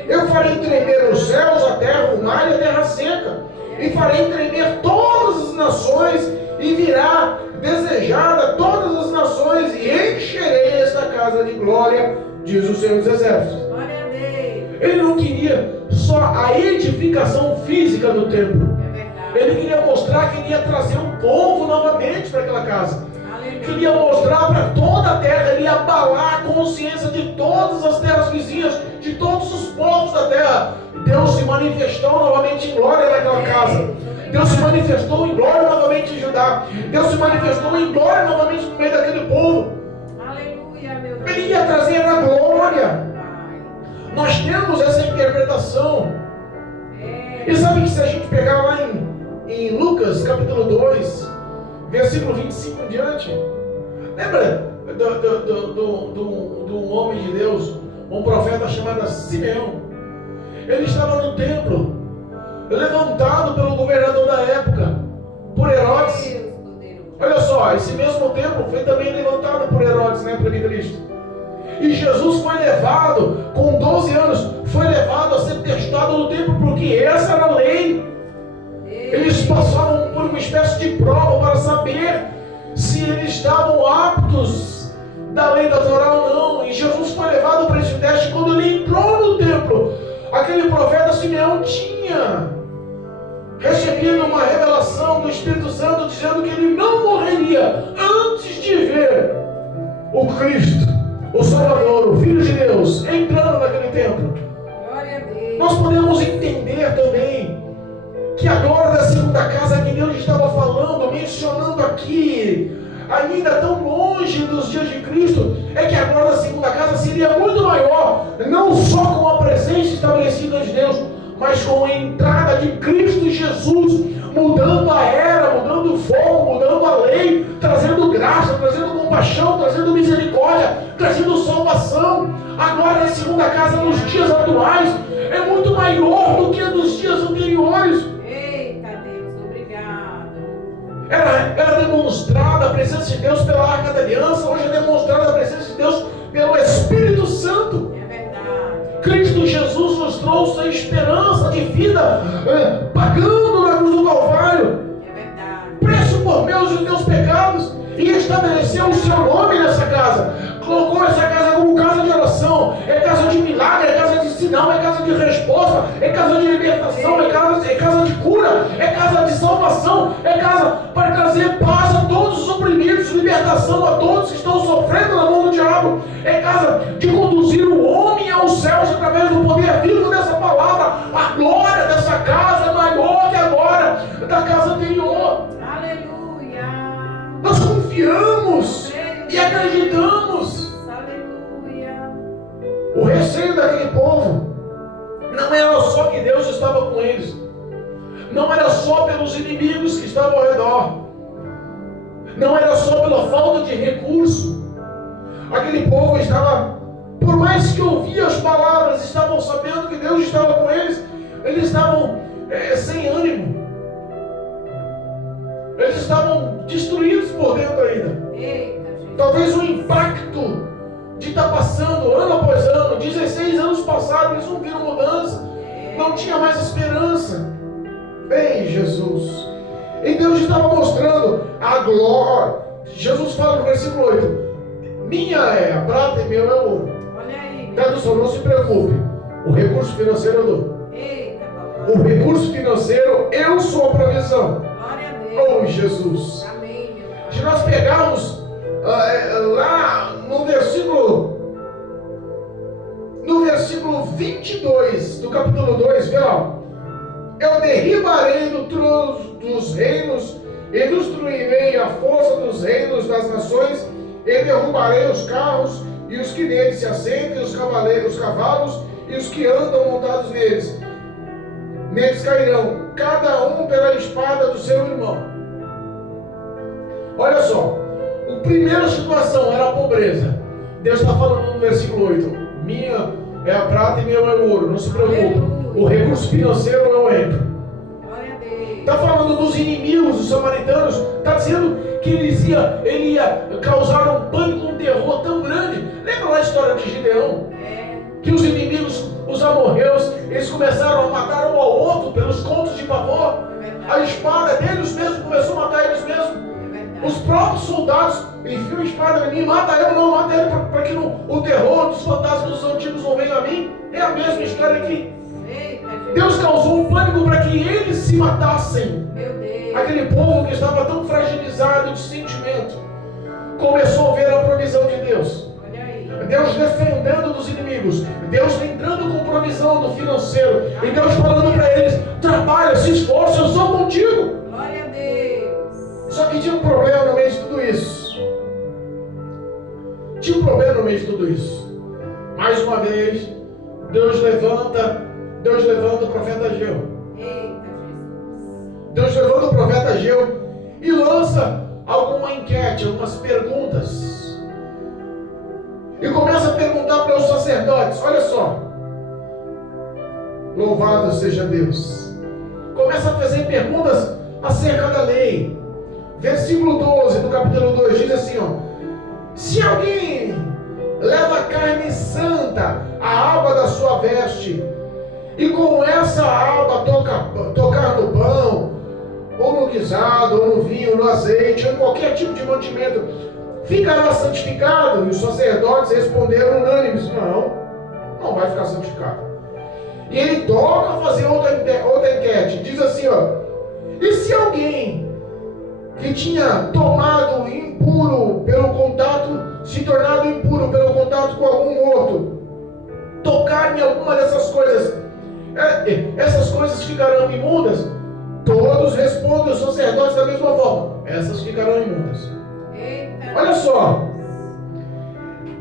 eu farei tremer os céus, a terra, o mar e a terra seca, e farei tremer todas as nações, e virá desejada todas as nações, e encherei esta casa de glória, diz o Senhor dos Exércitos. Glória a Deus. Ele não queria só a edificação física do templo. É verdade. Ele queria mostrar que ele ia trazer um povo novamente para aquela casa. Aleluia. Queria mostrar para toda a terra, ele ia abalar a consciência de todas as terras vizinhas, de todos os povos da terra. Deus se manifestou novamente em glória naquela casa. Deus se manifestou em glória novamente em Judá. Deus se manifestou em glória novamente no meio daquele povo. Aleluia, meu Deus. Ele ia trazer a glória. Pai. Nós temos essa interpretação. E sabe que se a gente pegar lá em Lucas capítulo 2, versículo 25 em diante, lembra do homem de Deus, um profeta chamado Simeão? Ele estava no templo, levantado pelo governador da época, por Herodes. Deus poderoso. Olha só, esse mesmo templo foi também levantado por Herodes na época de Cristo. E Jesus foi levado, com 12 anos, foi levado a ser testado no templo, porque essa era a lei. Eles passavam por uma espécie de prova para saber se eles estavam aptos da lei da Torá ou não. E Jesus foi levado para esse teste. Quando ele entrou no templo, aquele profeta Simeão tinha recebido uma revelação do Espírito Santo dizendo que ele não morreria antes de ver o Cristo, o Salvador, o Filho de Deus, entrando naquele templo. Glória a Deus. Nós podemos entender também que a glória da segunda casa que Deus estava falando, mencionando aqui, ainda tão longe dos dias de Cristo, é que a glória da segunda casa seria muito maior, não só com a presença estabelecida de Deus, mas com a entrada de Cristo Jesus, mudando a era, mudando mudando fogo, mudando a lei, trazendo graça, trazendo compaixão, trazendo misericórdia, trazendo salvação. Agora na segunda casa, nos dias atuais, é muito maior do que nos dias anteriores. Eita Deus, obrigado. Era demonstrada a presença de Deus pela Arca da Aliança, hoje é demonstrada a presença de Deus pelo Espírito Santo. É verdade. Cristo Jesus nos trouxe a esperança de vida, pagando na cruz do Calvário, É verdade. preço por meus e teus pecados, e estabeleceu o seu nome nessa casa. Colocou essa casa como casa de oração, é casa de milagre, é casa de sinal, é casa de resposta, é casa de libertação, é casa de cura, é casa de salvação, é casa para trazer paz a todos os oprimidos, libertação a todos que estão sofrendo na mão do diabo, é casa de conduzir o homem aos céus através do poder vivo dessa palavra. A glória dessa casa é maior que a glória da casa anterior. Aleluia. Nós confiamos e acreditamos. Aleluia. O receio daquele povo não era só que Deus estava com eles, não era só pelos inimigos que estavam ao redor, não era só pela falta de recurso. Aquele povo estava, por mais que ouvia as palavras, estavam sabendo que Deus estava com eles, eles estavam sem ânimo, eles estavam destruídos por dentro ainda. Eita Jesus. Talvez o impacto de estar passando ano após ano, 16 anos passados, eles não viram mudança, não tinha mais esperança. Ei, Jesus! E Deus estava mostrando a glória. Jesus fala no versículo 8: minha é a prata e meu é o ouro. Olha aí. Tradução, não se preocupe, o recurso financeiro eu dou. Eita papai. O recurso financeiro, eu sou a provisão. Glória a Deus. Oh, Jesus! Amém, meu Pai. Se nós pegarmos lá no versículo 22 do capítulo 2, vê lá: eu derribarei do trono dos reinos e destruirei a força dos reinos das nações, e derrubarei os carros e os que neles se assentem, os cavalos e os que andam montados neles. Neles cairão, cada um pela espada do seu irmão. Olha só, a primeira situação era a pobreza. Deus está falando no versículo 8: minha é a prata e meu é o ouro. Não se preocupe, o recurso financeiro eu entro. Glória a Deus. Está falando dos inimigos, dos samaritanos. Está dizendo que ele ia causar um pânico, um terror tão grande. Lembra lá a história de Gideão? Que os inimigos, os amorreus, eles começaram a matar um ao outro pelos contos de pavor. A espada deles mesmo começou a matar eles mesmos. Os próprios soldados enfiam a espada em mim, mata eu, não mata ele, para que o terror dos fantasmas dos antigos não venha a mim. É a mesma história aqui. Deus causou um pânico para que eles se matassem. Aquele povo que estava tão fragilizado de sentimento começou a ver a provisão de Deus. Deus defendendo dos inimigos, Deus entrando com provisão do financeiro, e Deus falando para eles: trabalha, se esforça, eu sou contigo. Glória a Deus. Só que tinha um problema no meio de tudo isso. Tinha um problema no meio de tudo isso. Mais uma vez, Deus levanta o profeta Ageu. Deus levanta o profeta Ageu e lança alguma enquete, algumas perguntas. E começa a perguntar para os sacerdotes: olha só, louvado seja Deus. Começa a fazer perguntas acerca da lei. Versículo 12 do capítulo 2 diz assim: ó, se alguém leva carne santa, a aba da sua veste, e com essa aba tocar no pão, ou no guisado, ou no vinho, no azeite, ou em qualquer tipo de mantimento, ficará santificado? E os sacerdotes responderam unânimes: não vai ficar santificado. E ele toca a fazer outra enquete, diz assim, ó: e se alguém que tinha tomado impuro pelo contato, se tornado impuro pelo contato com algum morto, tocar em alguma dessas coisas, essas coisas ficarão imundas? Todos respondem, os sacerdotes, da mesma forma: essas ficarão imundas. Olha só.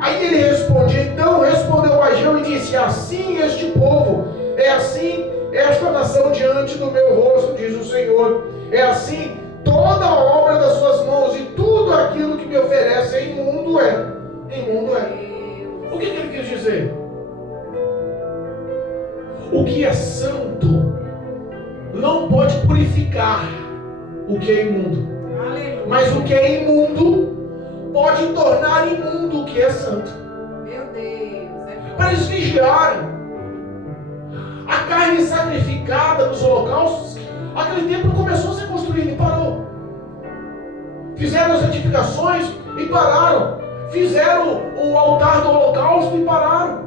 Aí ele responde: então respondeu Ageu e disse: assim este povo, é assim esta nação diante do meu rosto, diz o Senhor, é assim toda a obra das suas mãos e tudo aquilo que me oferece é imundo é. Imundo é. O que ele quis dizer? O que é santo não pode purificar o que é imundo. Aleluia. Mas o que é imundo pode tornar imundo o que é santo. Meu Deus. Para eles vigiarem. A carne sacrificada nos holocaustos, aquele templo começou a ser construído e parou. Fizeram as edificações e pararam. Fizeram o altar do holocausto e pararam.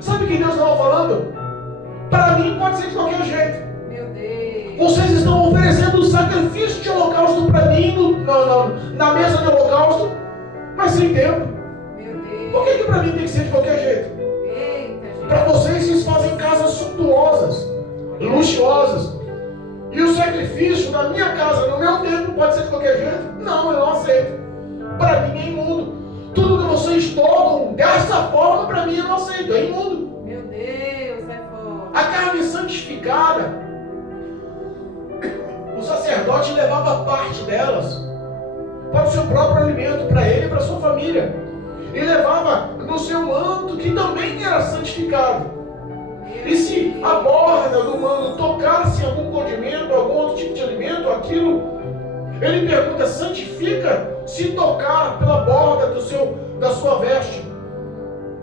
Sabe o que Deus estava falando? Para mim pode ser de qualquer jeito. Meu Deus. Vocês estão oferecendo sacrifício de holocausto para mim na mesa de holocausto, mas sem tempo. Meu Deus. Por que para mim tem que ser de qualquer jeito? Eita, gente. Para vocês fazem casas suntuosas, luxuosas. E o sacrifício na minha casa, no meu templo, pode ser de qualquer jeito? Não, eu não aceito. Para mim é imundo. Tudo que vocês tocam dessa forma, para mim eu não aceito. É imundo. Meu Deus, é forte. A carne santificada, o sacerdote levava parte delas para o seu próprio alimento, para ele e para a sua família. E levava no seu manto, que também era santificado. E se a borda do manto tocasse em algum condimento, algum outro tipo de alimento, aquilo, ele pergunta: santifica se tocar pela borda da sua veste.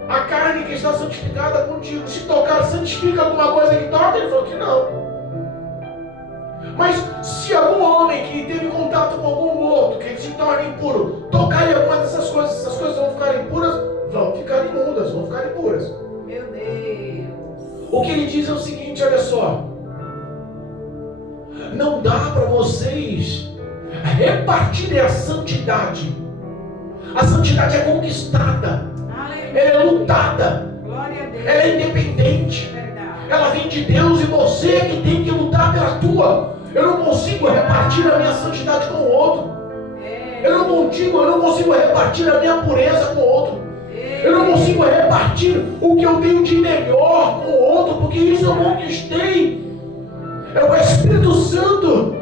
A carne que está santificada contigo, se tocar, santifica alguma coisa que toca? Ele falou que não. Mas se algum homem que teve contato com algum morto, que se torna impuro, tocar em alguma dessas coisas, essas coisas vão ficar impuras? Vão ficar imundas, vão ficar impuras. Meu Deus. O que ele diz é o seguinte, olha só. Não dá para vocês repartirem a santidade. A santidade é conquistada. Aleluia. Ela é lutada. Glória a Deus. Ela é independente. Verdade. Ela vem de Deus e você é que tem que lutar pela tua. Eu não consigo repartir a minha santidade com o outro. Eu não consigo repartir a minha pureza com o outro. Eu não consigo repartir o que eu tenho de melhor com o outro, porque isso eu conquistei. É o Espírito Santo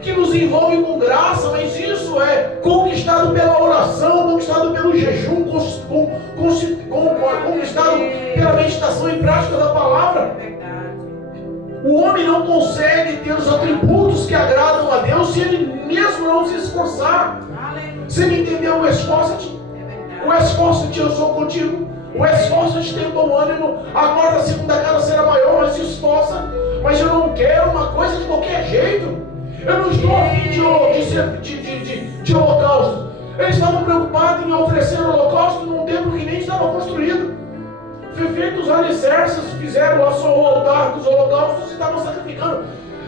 que nos envolve com graça, mas isso é conquistado pela oração, conquistado pelo jejum, conquistado pela meditação e prática da palavra. O homem não consegue ter os atributos que agradam a Deus se ele mesmo não se esforçar. Você me entendeu? Esforça-te. O esforço-te, eu sou contigo. O esforço-te, tem bom ânimo. Agora a segunda casa será maior, mas se esforça. Mas eu não quero uma coisa de qualquer jeito. Eu não estou a fim de holocausto. Eles estavam preocupados em oferecer holocausto num templo que nem estava construído. Foi feito os alicerces, fizeram lá só o altar dos holocaustos e estavam sacrificando.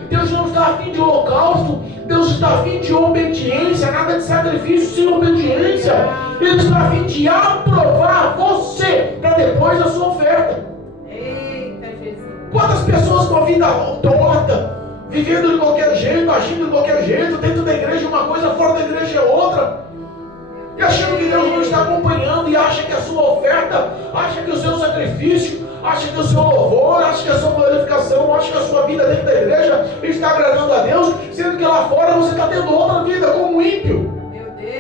Deus não está a fim de holocausto, Deus está a fim de obediência, nada de sacrifício sem obediência. Ele está a fim de aprovar você para depois a sua oferta. Eita, Jesus. Quantas pessoas com a vida torta, vivendo de qualquer jeito, agindo de qualquer jeito, dentro da igreja uma coisa, fora da igreja é outra. E achando que Deus não está acompanhando, e acha que a sua oferta, acha que o seu sacrifício, acha que o seu louvor, acha que a sua glorificação, acha que a sua vida dentro da igreja está agradando a Deus, sendo que lá fora você está tendo outra vida como ímpio. Meu Deus.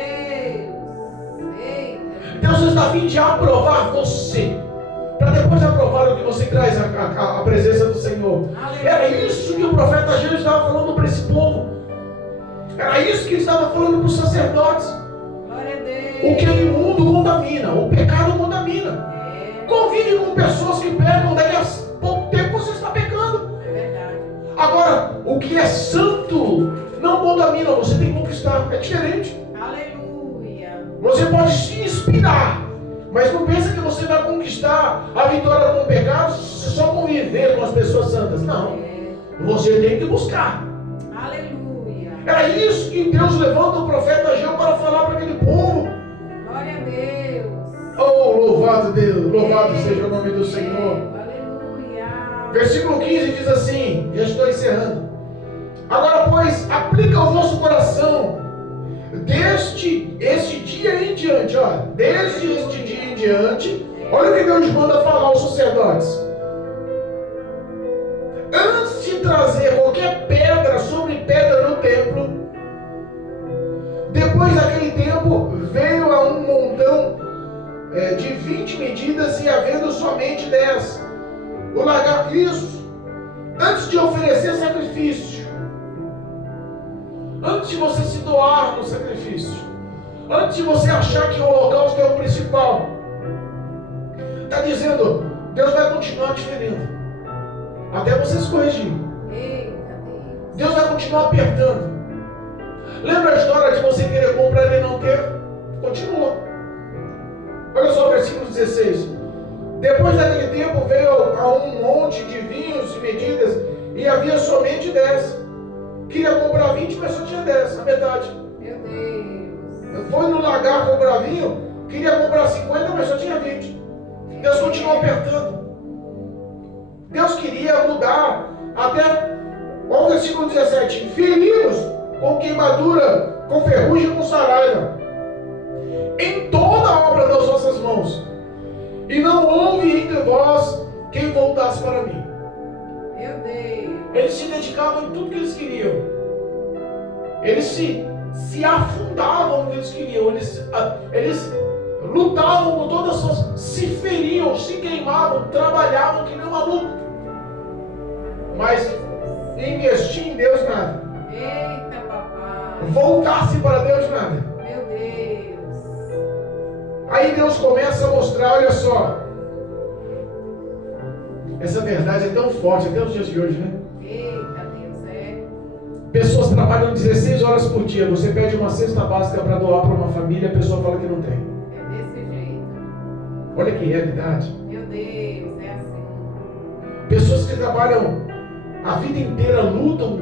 Eita. Deus está a fim de aprovar você, para depois aprovar o que você traz à presença do Senhor. Era isso que o profeta Ageu estava falando para esse povo. Era isso que ele estava falando para os sacerdotes. O que é imundo contamina, o pecado contamina. Convive com pessoas que pecam, daqui a pouco tempo você está pecando. É verdade. Agora, o que é santo não contamina, você tem que conquistar. É diferente. Aleluia. Você pode se inspirar, mas não pensa que você vai conquistar a vitória com o pecado se só conviver com as pessoas santas. Não. Você tem que buscar. Aleluia. Era isso que Deus levanta o profeta Ageu para falar para aquele povo. Glória a Deus. Oh, louvado Deus, louvado seja o nome do Senhor. Aleluia. Versículo 15 diz assim, já estou encerrando. Agora, pois, aplica o vosso coração desde este dia em diante, desde este dia em diante, olha o que Deus manda falar aos sacerdotes. Antes de trazer qualquer pedra sobre pedra no templo, 20 medidas e havendo somente 10. O lagar, isso, antes de oferecer sacrifício, antes de você se doar no sacrifício, antes de você achar que o holocausto é o principal, está dizendo, Deus vai continuar te ferindo, até você se corrigir. Deus vai continuar apertando. Lembra a história de você querer comprar e não ter? Continua. Olha só o versículo 16. Depois daquele tempo veio a um monte de vinhos e medidas, e havia somente 10. Queria comprar 20, mas só tinha 10, a metade. Meu Deus. Foi no lagar comprar vinho, queria comprar 50, mas só tinha 20. Deus continuou apertando. Deus queria mudar até, olha o versículo 17, feridos com queimadura, com ferrugem e com saraiva, em toda a obra das vossas mãos, e não houve entre vós quem voltasse para mim. Meu Deus. Eles se dedicavam em tudo que eles queriam. Eles se afundavam no que eles queriam. Eles lutavam com todas as suas... Se feriam, se queimavam, trabalhavam que nem um maluco. Mas investir em Deus, nada. Eita, papai. Voltar-se para Deus, nada. Meu Deus. Aí Deus começa a mostrar, olha só. Essa verdade é tão forte, até os dias de hoje, né? Eita, Deus, é. Pessoas trabalham 16 horas por dia. Você pede uma cesta básica para doar para uma família, a pessoa fala que não tem. É desse jeito. Olha que realidade. Meu Deus, é assim. Pessoas que trabalham a vida inteira, lutam,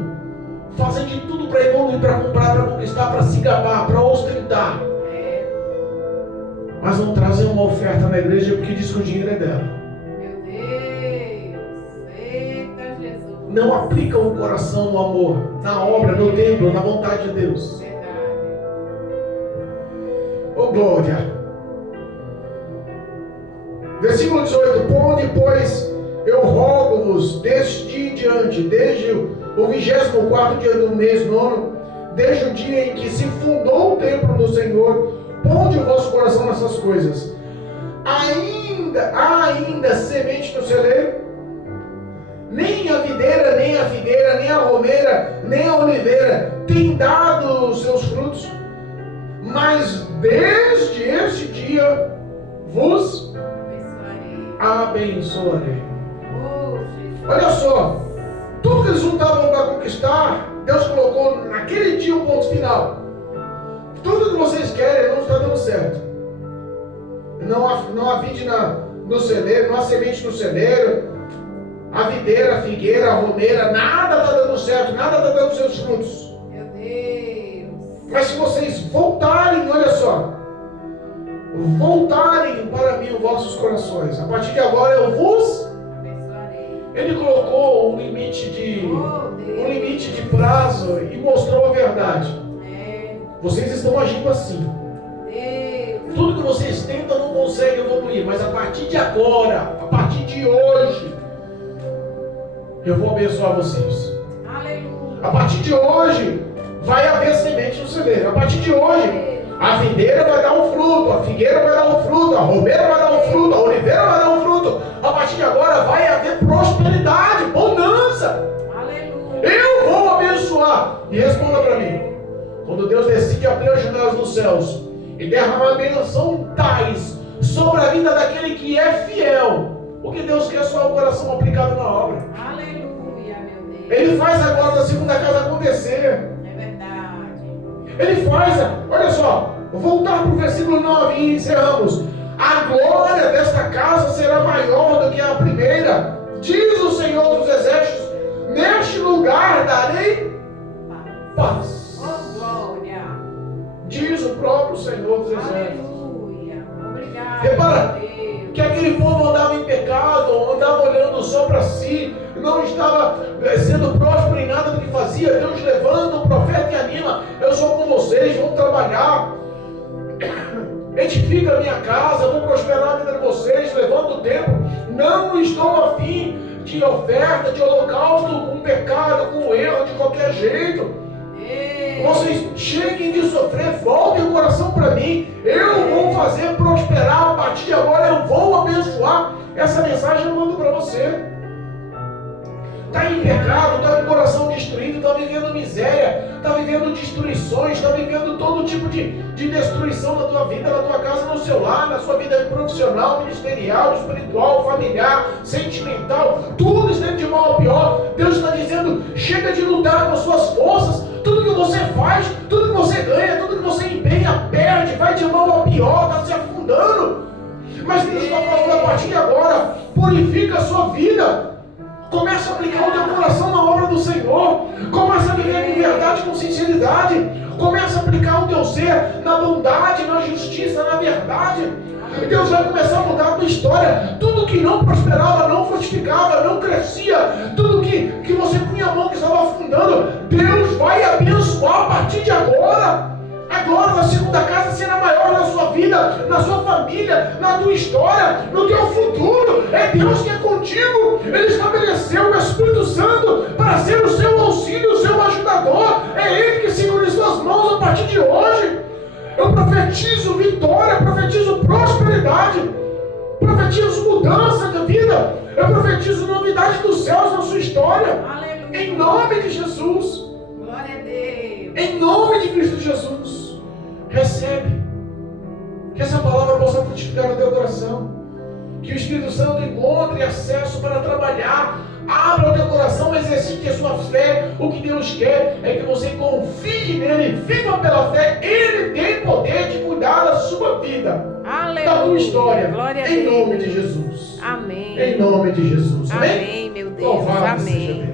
fazem de tudo para evoluir, para comprar, para conquistar, para se gabar, para ostentar. É. Mas não trazem uma oferta na igreja porque diz que o dinheiro é dela. Meu Deus. Eita, Jesus. Não aplicam o coração no amor, na obra, no templo, na vontade de Deus. Verdade. Oh glória. Versículo 18. Ponde, pois, eu rogo-vos, deste dia em diante, desde o 24º dia do mês nono, desde o dia em que se fundou o templo do Senhor, ponde o vosso coração nessas coisas. Há ainda semente no celeiro? Nem a videira, nem a figueira, nem a romeira, nem a oliveira tem dado os seus frutos. Mas desde este dia vos abençoarei. Oh, Jesus. Olha só, tudo que eles juntavam para conquistar, Deus colocou naquele dia um ponto final. Tudo que vocês querem não está dando certo. Não há vide no celeiro, não há semente no celeiro, a videira, a figueira, a romeira, nada está dando certo, nada está dando seus frutos. Meu Deus. Mas se vocês voltarem, olha só, voltarem para mim os vossos corações, a partir de agora eu vos Abençoarei. Ele colocou um limite de prazo e mostrou a verdade. É. Vocês estão agindo assim. Deus. Tudo que vocês tentam não consegue evoluir, mas a partir de agora, a partir de hoje, eu vou abençoar vocês. Aleluia. A partir de hoje, vai haver semente no celeiro. A partir de hoje, a videira vai dar um fruto, a figueira vai dar um fruto, a romeira vai dar um fruto, a oliveira vai dar um fruto. A partir de agora vai haver prosperidade, bonança. Aleluia. Eu vou abençoar. E responda para mim. Quando Deus decide abrir as janelas dos céus e derramar bênção tais sobre a vida daquele que é fiel, o que Deus quer é só o coração aplicado na obra. Aleluia, meu Deus. Ele faz agora da segunda casa acontecer. É verdade. Ele faz, olha só, vou voltar para o versículo 9 e encerramos. A glória desta casa será maior do que a primeira, diz o Senhor dos Exércitos. Neste lugar darei paz, Oh, glória. diz o próprio Senhor dos Exércitos. Aleluia. Obrigado. Repara, meu Deus. que aquele povo andava em pecado, andava olhando só para si, não estava sendo próspero em nada do que fazia. Deus levanta o profeta e anima: eu sou com vocês, vamos trabalhar, edifica a minha casa, vou prosperar a vida de vocês, levanta o templo. Não estou afim de oferta, de holocausto, com pecado, com erro, de qualquer jeito. Vocês cheguem de sofrer, voltem o coração para mim. Eu vou fazer prosperar a partir partir de agora eu vou abençoar. Essa mensagem eu mando para você. Está em pecado, está em coração destruído, está vivendo miséria, está vivendo destruições, está vivendo todo tipo de destruição na tua vida, na tua casa, no seu lar, na sua vida profissional, ministerial, espiritual, familiar, sentimental, tudo está de mal a pior. Deus está dizendo, chega de lutar com as suas forças, tudo que você faz, tudo que você ganha, tudo que você empenha, perde, vai de mal a pior, está se afundando. Mas Deus está falando, a partir de agora, purifica a sua vida. Começa a aplicar o teu coração na obra do Senhor. Começa a viver com verdade, com sinceridade. Começa a aplicar o teu ser na bondade, na justiça, na verdade. Deus vai começar a mudar a tua história. Tudo que não prosperava, não frutificava, não crescia, tudo que você punha a mão que estava afundando, Deus vai abençoar a partir de agora. Agora a segunda casa será maior na sua vida, na sua família, na tua história, no teu futuro. É Deus que é contigo. Ele estabeleceu o Espírito Santo para ser o seu auxílio, o seu ajudador. É Ele que segura em suas mãos a partir de hoje. Eu profetizo vitória, profetizo prosperidade, profetizo mudança de vida. Eu profetizo novidade dos céus na sua história. Aleluia. Em nome de Jesus. Glória a Deus. Em nome de Cristo Jesus. Recebe. Que essa palavra possa frutificar no teu coração. Que o Espírito Santo encontre acesso para trabalhar. Abra o teu coração, exercite a sua fé. O que Deus quer é que você confie nele, viva pela fé. Ele tem poder de cuidar da sua vida. Aleluia. Da tua história. Glória a em Deus. nome de Jesus. Amém. Em nome de Jesus. Amém? Amém, meu Deus. Louvado Amém. seja Deus.